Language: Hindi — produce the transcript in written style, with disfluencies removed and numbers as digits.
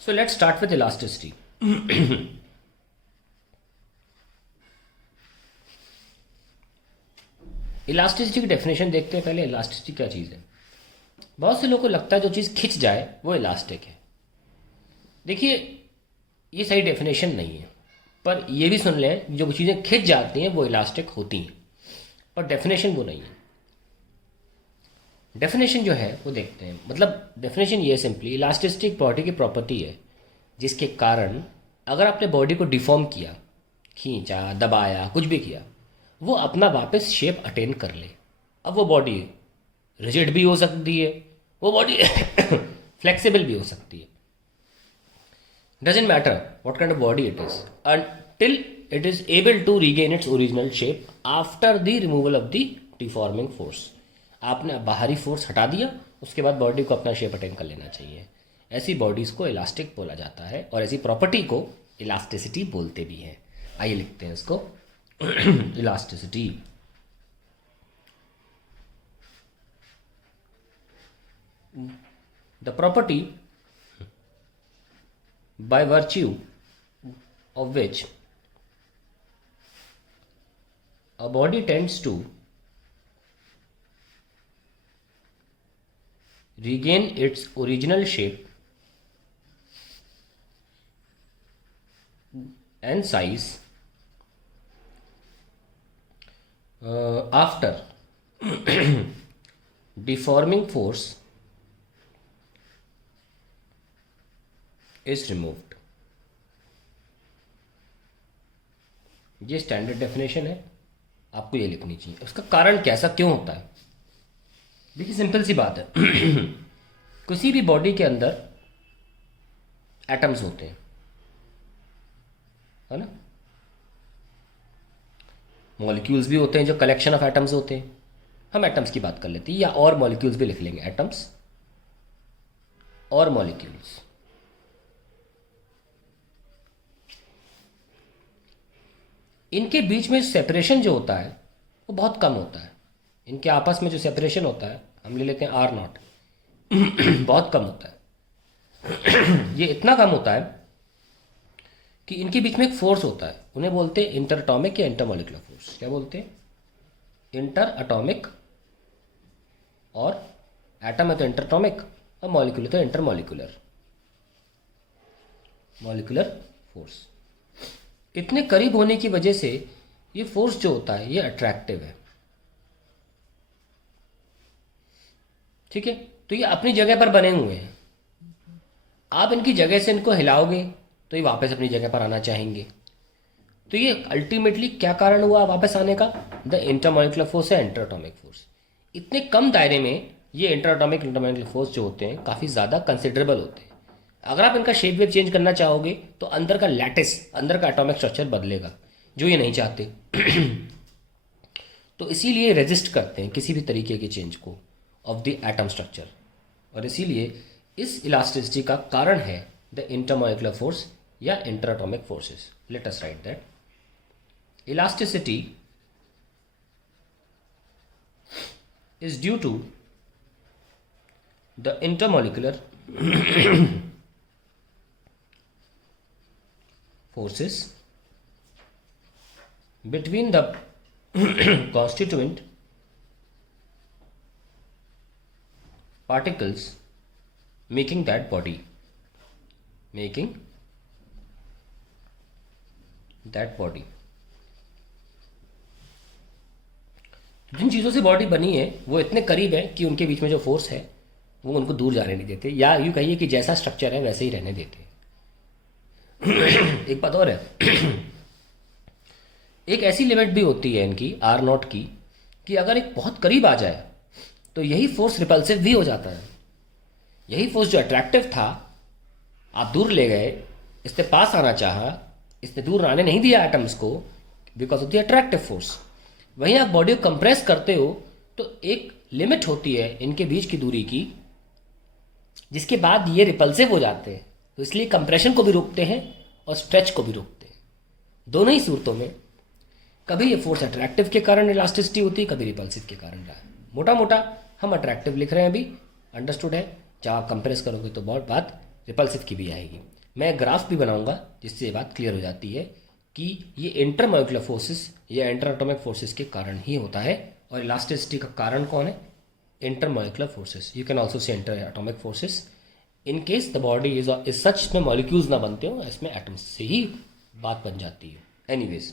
So let's start with elasticity. Elasticity की डेफिनेशन देखते हैं पहले। इलास्टिसिटी क्या चीज़ है? बहुत से लोगों को लगता है जो चीज़ खिंच जाए वो इलास्टिक है। देखिए, ये सही डेफिनेशन नहीं है, पर ये भी सुन लें जो चीज़ें खिंच जाती हैं वो इलास्टिक होती हैं, पर डेफिनेशन वो नहीं है। डेफिनेशन जो है वो देखते हैं। मतलब डेफिनेशन ये सिंपली, इलास्टिसिटी एक बॉडी की प्रॉपर्टी है जिसके कारण अगर आपने बॉडी को डिफॉर्म किया, खींचा, दबाया, कुछ भी किया, वो अपना वापस शेप अटेन कर ले। अब वो बॉडी रिजिड भी हो सकती है, वो बॉडी फ्लेक्सिबल भी हो सकती है। Doesn't matter what kind of body it is until it is able to regain its original shape after the removal of the deforming force। आपने बाहरी फोर्स हटा दिया, उसके बाद बॉडी को अपना शेप अटेन कर लेना चाहिए। ऐसी बॉडीज़ को इलास्टिक बोला जाता है और ऐसी प्रॉपर्टी को इलास्टिसिटी बोलते भी हैं। आइए लिखते हैं इसको। Elasticity, the property by virtue of which a body tends to regain its original shape and size after deforming force is removed। ये स्टैंडर्ड डेफिनेशन है, आपको ये लिखनी चाहिए। उसका कारण कैसा क्यों होता है? देखिए, सिंपल सी बात है। किसी भी बॉडी के अंदर एटम्स होते हैं, है ना। मॉलिक्यूल्स भी होते हैं जो कलेक्शन ऑफ एटम्स होते हैं। हम एटम्स की बात कर लेते हैं, या और मॉलिक्यूल्स भी लिख लेंगे। एटम्स और मॉलिक्यूल्स, इनके बीच में सेपरेशन जो होता है वो बहुत कम होता है। इनके आपस में जो सेपरेशन होता है हम ले लेते हैं आर नॉट। बहुत कम होता है। ये इतना कम होता है कि इनके बीच में एक फोर्स होता है, उन्हें बोलते हैं इंटर एटॉमिक या इंटरमॉलिकुलर फोर्स। क्या बोलते हैं? Inter atomic. और एटम है तो इंटर एटॉमिक, और मॉलिक्यूल तो इंटर मॉलिक्यूलर फोर्स। इतने करीब होने की वजह से ये फोर्स जो होता है ये अट्रैक्टिव है। ठीक है, तो ये अपनी जगह पर बने हुए हैं। आप इनकी जगह से इनको हिलाओगे तो ये वापस अपनी जगह पर आना चाहेंगे। तो ये अल्टीमेटली क्या कारण हुआ वापस आने का? द इंटरमॉलिकुलर फोर्स है, इंटर एटॉमिक फोर्स। इतने कम दायरे में ये इंटर एटॉमिक इंटरमॉलिकुलर फोर्स जो होते हैं काफ़ी ज़्यादा कंसिडरेबल होते हैं। अगर आप इनका शेप वेप चेंज करना चाहोगे तो अंदर का लैटिस, अंदर का एटॉमिक स्ट्रक्चर बदलेगा, जो ये नहीं चाहते। तो इसीलिए रेजिस्ट करते हैं किसी भी तरीके के चेंज को ऑफ द एटम स्ट्रक्चर। और इसीलिए इस इलास्टिसिटी का कारण है the intermolecular force or inter atomic forces. Let us write that. Elasticity is due to the intermolecular forces between the constituent particles making that body, जिन चीज़ों से बॉडी बनी है वो इतने करीब है कि उनके बीच में जो फोर्स है वो उनको दूर जाने नहीं देते, या यूँ कहिए कि जैसा स्ट्रक्चर है वैसे ही रहने देते हैं। एक बात और है। एक ऐसी लिमिट भी होती है इनकी आर नॉट की कि अगर एक बहुत करीब आ जाए तो यही फोर्स रिपल्सिव भी हो जाता है। यही फोर्स जो अट्रैक्टिव था, आप दूर ले गए, इसने पास आना चाहा, इसने दूर आने नहीं दिया एटम्स को because of the attractive force. वहीं आप बॉडी को कंप्रेस करते हो तो एक लिमिट होती है इनके बीच की दूरी की, जिसके बाद ये रिपल्सिव हो जाते हैं। तो इसलिए कंप्रेशन को भी रोकते हैं और स्ट्रेच को भी रोकते हैं। दोनों ही सूरतों में कभी ये फोर्स अट्रैक्टिव के कारण इलास्टिसिटी होती है, कभी रिपल्सिव के कारण। मोटा मोटा हम अट्रैक्टिव लिख रहे हैं अभी, अंडरस्टूड है। जब आप कंप्रेस करोगे तो बहुत बात रिपल्सिव की भी आएगी। मैं ग्राफ भी बनाऊंगा जिससे ये बात क्लियर हो जाती है कि ये इंटरमोलिकुलर फोर्सेस या इंटर एटॉमिक फोर्सेस के कारण ही होता है। और इलास्टिसिटी का कारण कौन है? Intermolecular forces. You can also say inter atomic forces. In case the body is such, इसमें मॉलिक्यूल्स ना बनते हो, इसमें एटम्स से ही बात बन जाती है। एनीवेज